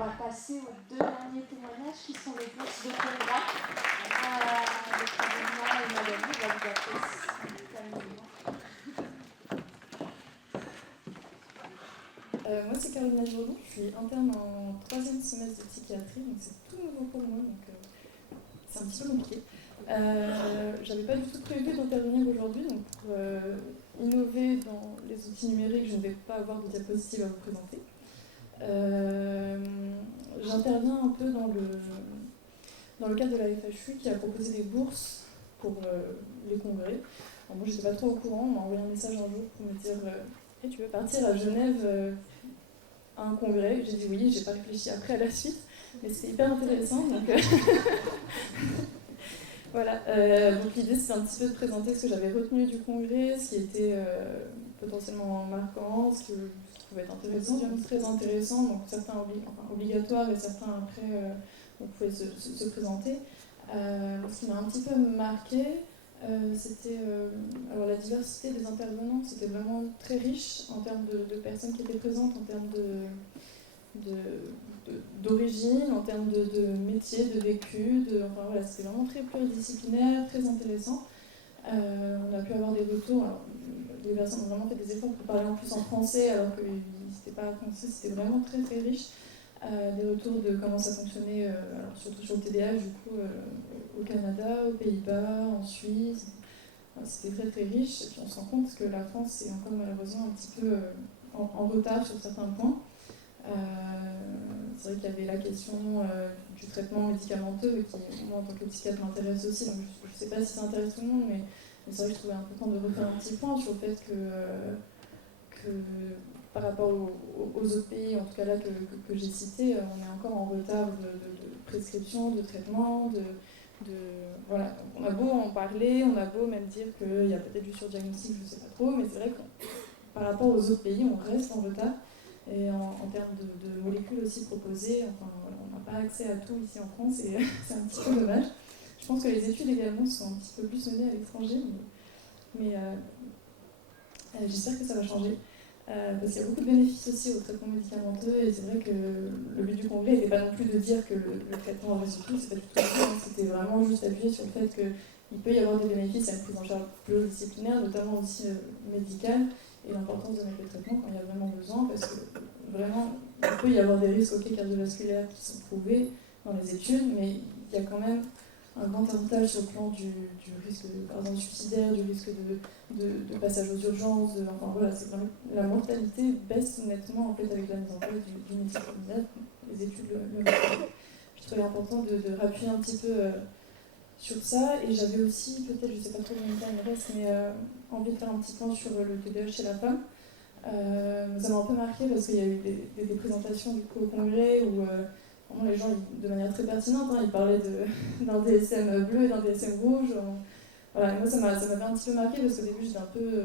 va passer aux deux derniers témoignages qui sont les bourses de Conrad. Le président et Magali va vous appeler calmement. Moi c'est Caroline Jourdan, je suis interne en 3e semestre de psychiatrie, donc c'est tout nouveau pour moi, donc c'est un petit peu compliqué. J'avais pas du tout prévu d'intervenir aujourd'hui, donc pour innover dans les outils numériques, je ne vais pas avoir de diapositive à vous présenter. J'interviens un peu dans le cadre de la FHU qui a proposé des bourses pour les congrès. Alors moi j'étais pas trop au courant, on m'a envoyé un message un jour pour me dire hey, tu veux partir à Genève à un congrès. J'ai dit oui, j'ai pas réfléchi après à la suite, mais c'était hyper intéressant. Donc voilà. Donc l'idée c'était un petit peu de présenter ce que j'avais retenu du congrès, ce qui était potentiellement marquant, ce qui pouvait être intéressant, très intéressant, donc certains obligatoires et certains après on pouvait se présenter. Ce qui m'a un petit peu marqué, c'était alors la diversité des intervenants, c'était vraiment très riche en termes de personnes qui étaient présentes, en termes d'origine, en termes de métier, de vécu, enfin voilà, c'était vraiment très pluridisciplinaire, très intéressant. On a pu avoir des retours, alors, les personnes ont vraiment fait des efforts pour parler en plus en français, alors que c'était pas français, c'était vraiment très très riche. Des retours de comment ça fonctionnait, alors surtout sur le TDAH, du coup, au Canada, aux Pays-Bas, en Suisse. C'était très très riche, et puis on se rend compte que la France est encore malheureusement un petit peu en retard sur certains points. C'est vrai qu'il y avait la question du traitement médicamenteux qui, moi en tant que psychiatre, m'intéresse aussi, donc je ne sais pas si ça intéresse tout le monde, mais c'est vrai que je trouvais important de refaire un petit point sur le fait que par rapport aux autres pays, en tout cas là que j'ai cités, on est encore en retard de prescription, de traitement, voilà. Donc on a beau en parler, on a beau même dire qu'il y a peut-être du surdiagnostic, je ne sais pas trop, mais c'est vrai que par rapport aux autres pays, on reste en retard. Et en termes de molécules aussi proposées, enfin, voilà, on n'a pas accès à tout ici en France et c'est un petit peu dommage. Je pense que les études également sont un petit peu plus menées à l'étranger, mais j'espère que ça va changer. Parce qu'il y a beaucoup de bénéfices aussi au traitement médicamenteux et c'est vrai que le but du congrès n'était pas non plus de dire que le traitement résout tout, c'est pas du tout ça, c'était vraiment juste appuyer sur le fait qu'il peut y avoir des bénéfices à une prise en charge pluridisciplinaire, notamment aussi médicale, et l'importance de mettre le traitement quand il y a vraiment besoin, parce que vraiment, il peut y avoir des risques cardiovasculaires qui sont prouvés dans les études, mais il y a quand même un grand avantage sur le plan du risque suicidaire, du risque de passage aux urgences, enfin voilà, c'est vraiment, la mortalité baisse nettement en fait avec la mise en place du médicament. Les études le montrent. Je trouvais important de rappuyer un petit peu sur ça, et j'avais aussi, peut-être, je ne sais pas trop combien de temps il me reste, mais envie de faire un petit point sur le TDAH chez la femme. Ça m'a un peu marqué parce qu'il y a eu des présentations du coup au congrès où vraiment les gens, de manière très pertinente, ils parlaient d'un DSM bleu et d'un DSM rouge. Voilà, et moi ça m'avait un petit peu marqué parce qu'au début j'étais un peu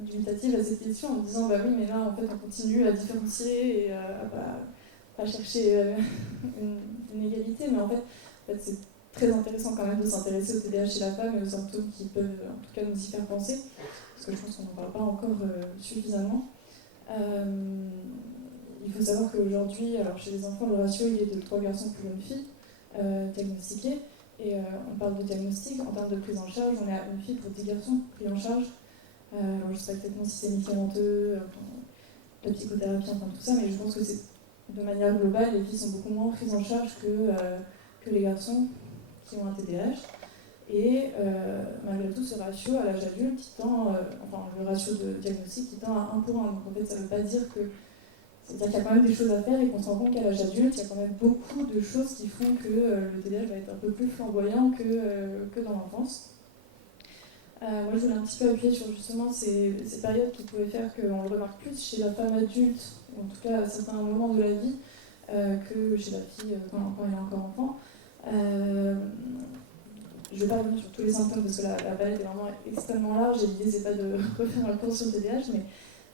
dubitative à cette question en me disant bah oui mais là en fait on continue à différencier et à chercher une égalité, mais en fait c'est très intéressant quand même de s'intéresser au TDAH chez la femme et aux symptômes qui peuvent en tout cas nous y faire penser, parce que je pense qu'on n'en parle pas encore suffisamment. Il faut savoir qu'aujourd'hui, alors chez les enfants, le ratio il est de 3 garçons pour une fille diagnostiquée, et on parle de diagnostic, en termes de prise en charge, on est à une fille pour 10 garçons pris en charge. Alors je ne sais pas exactement si c'est médicamenteux, la psychothérapie, enfin tout ça, mais je pense que c'est de manière globale, les filles sont beaucoup moins prises en charge que les garçons qui ont un TDAH. Et malgré tout, ce ratio à l'âge adulte, le ratio de diagnostic qui tend à 1 pour 1. Donc en fait, ça ne veut pas dire que. C'est-à-dire qu'il y a quand même des choses à faire et qu'on se rend compte qu'à l'âge adulte, il y a quand même beaucoup de choses qui font que le TDAH va être un peu plus flamboyant que dans l'enfance. Moi, je voulais un petit peu appuyer sur justement ces périodes qui pouvaient faire qu'on le remarque plus chez la femme adulte, ou en tout cas à certains moments de la vie, que chez la fille quand elle est encore enfant. Je ne vais pas revenir sur tous les symptômes parce que la palette est vraiment extrêmement large et l'idée c'est pas de refaire un cours sur le TDAH,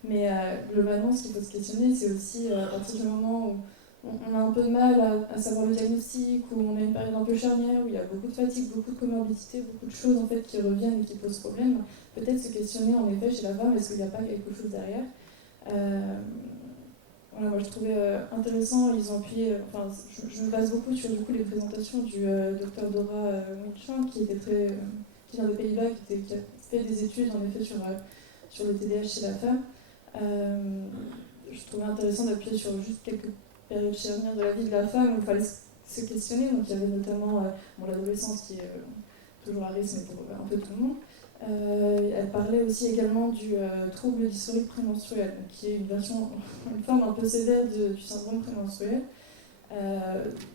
mais globalement ce qu'il faut se questionner c'est aussi à partir du moment où on a un peu de mal à savoir le diagnostic, où on a une période un peu charnière, où il y a beaucoup de fatigue, beaucoup de comorbidité, beaucoup de choses en fait qui reviennent et qui posent problème, peut-être se questionner en effet chez la femme, est-ce qu'il n'y a pas quelque chose derrière. voilà, moi je trouvais intéressant, ils ont appuyé, enfin, je me base beaucoup sur du coup, les présentations du docteur Dora Winchamp, qui vient des Pays-Bas, qui a fait des études en effet sur le TDAH chez la femme. Je trouvais intéressant d'appuyer sur juste quelques périodes charnières de la vie de la femme où il fallait se questionner. Donc il y avait notamment l'adolescence qui est toujours à risque, mais pour un peu tout le monde. Elle parlait aussi également du trouble dysphorique prémenstruel, qui est une forme un peu sévère du syndrome prémenstruel.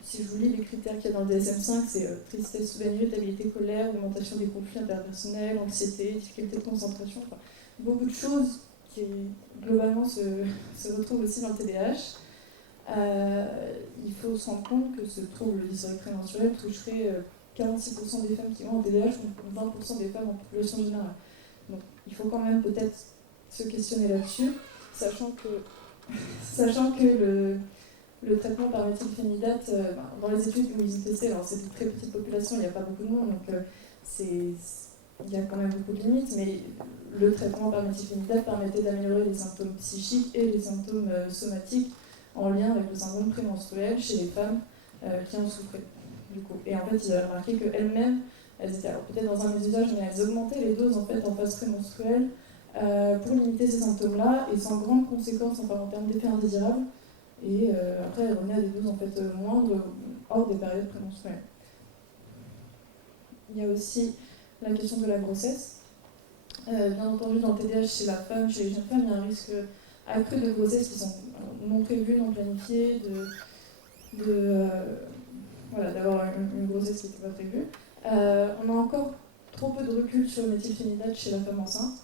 Si je vous lis les critères qu'il y a dans le DSM-5, c'est tristesse soudaine, irritabilité, colère, augmentation des conflits interpersonnels, anxiété, difficulté de concentration, enfin, beaucoup de choses qui globalement se retrouvent aussi dans le TDAH. Il faut se rendre compte que ce trouble dysphorique prémenstruel toucherait 46% des femmes qui ont un TDAH contre 20% des femmes en population générale. Donc il faut quand même peut-être se questionner là-dessus, sachant que le traitement par méthylphénidate, dans les études où ils ont testé, alors c'est une très petite population, il n'y a pas beaucoup de monde, donc il y a quand même beaucoup de limites, mais le traitement par méthylphénidate permettait d'améliorer les symptômes psychiques et les symptômes somatiques en lien avec le syndrome prémenstruel chez les femmes qui en souffraient. Du coup. Et en fait, ils avaient remarqué qu'elles-mêmes, elles étaient alors peut-être dans un mésusage, mais elles augmentaient les doses en fait en phase prémenstruelle pour limiter ces symptômes-là et sans grandes conséquences en termes d'effets indésirables. Et après, elles revenaient à des doses en fait moindres hors des périodes prémenstruelles. Il y a aussi la question de la grossesse. Bien entendu, dans le TDAH chez la femme, chez les jeunes femmes, il y a un risque accru de grossesse qui sont non prévues, non planifiées, d'avoir une grossesse qui n'était pas prévue. On a encore trop peu de recul sur le méthylphénidate chez la femme enceinte.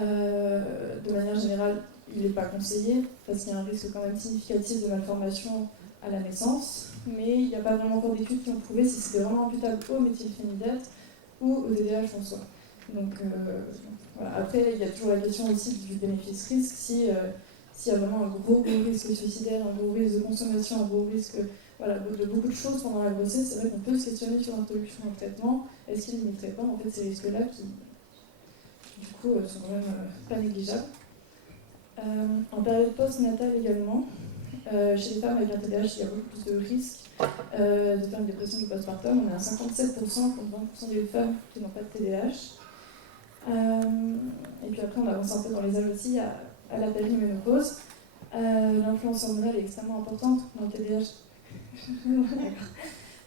De manière générale, il n'est pas conseillé parce qu'il y a un risque quand même significatif de malformation à la naissance, mais il n'y a pas vraiment encore d'études qui ont prouvé si c'était vraiment imputable au méthylphénidate ou au TDAH en soi. Donc voilà. Après, il y a toujours la question aussi du bénéfice-risque. S'il y a vraiment un gros risque suicidaire, un gros risque de consommation, un gros risque de beaucoup de choses pendant la grossesse, c'est vrai qu'on peut se questionner sur l'introduction au traitement. Est-ce qu'il ne limiterait pas en fait, ces risques-là qui, du coup, sont quand même pas négligeables. En période post-natale également, chez les femmes avec un TDAH, il y a beaucoup plus de risques de faire une dépression du postpartum. On est à 57% contre 20% des femmes qui n'ont pas de TDAH. Et puis après, on avance un peu dans les âges aussi à la périménopause. L'influence hormonale est extrêmement importante dans le TDAH.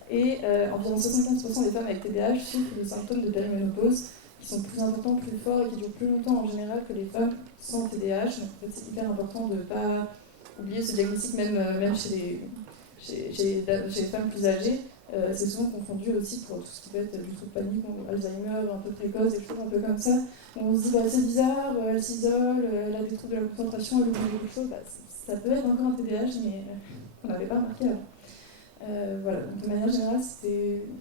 Et environ 75% des femmes avec TDAH souffrent de symptômes de périménopause qui sont plus importants, plus forts et qui durent plus longtemps en général que les femmes sans TDAH. Donc en fait, c'est hyper important de ne pas oublier ce diagnostic, même chez les femmes plus âgées. C'est souvent confondu aussi pour tout ce qui peut être du trouble panique, Alzheimer, un peu précoce, des choses un peu comme ça. On se dit, c'est bizarre, elle s'isole, elle a des troubles de la concentration, elle oublie beaucoup de choses. Ça peut être encore un TDAH, mais on n'avait pas remarqué avant. Voilà, donc de manière générale,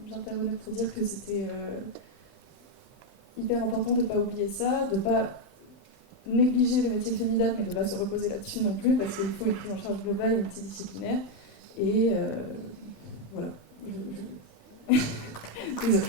j'intervenais pour dire que c'était hyper important de ne pas oublier ça, de ne pas négliger le méthylphénidate, mais de ne pas se reposer là-dessus non plus, parce qu'il faut une prise en charge globale et multidisciplinaire. Et voilà. Désolée.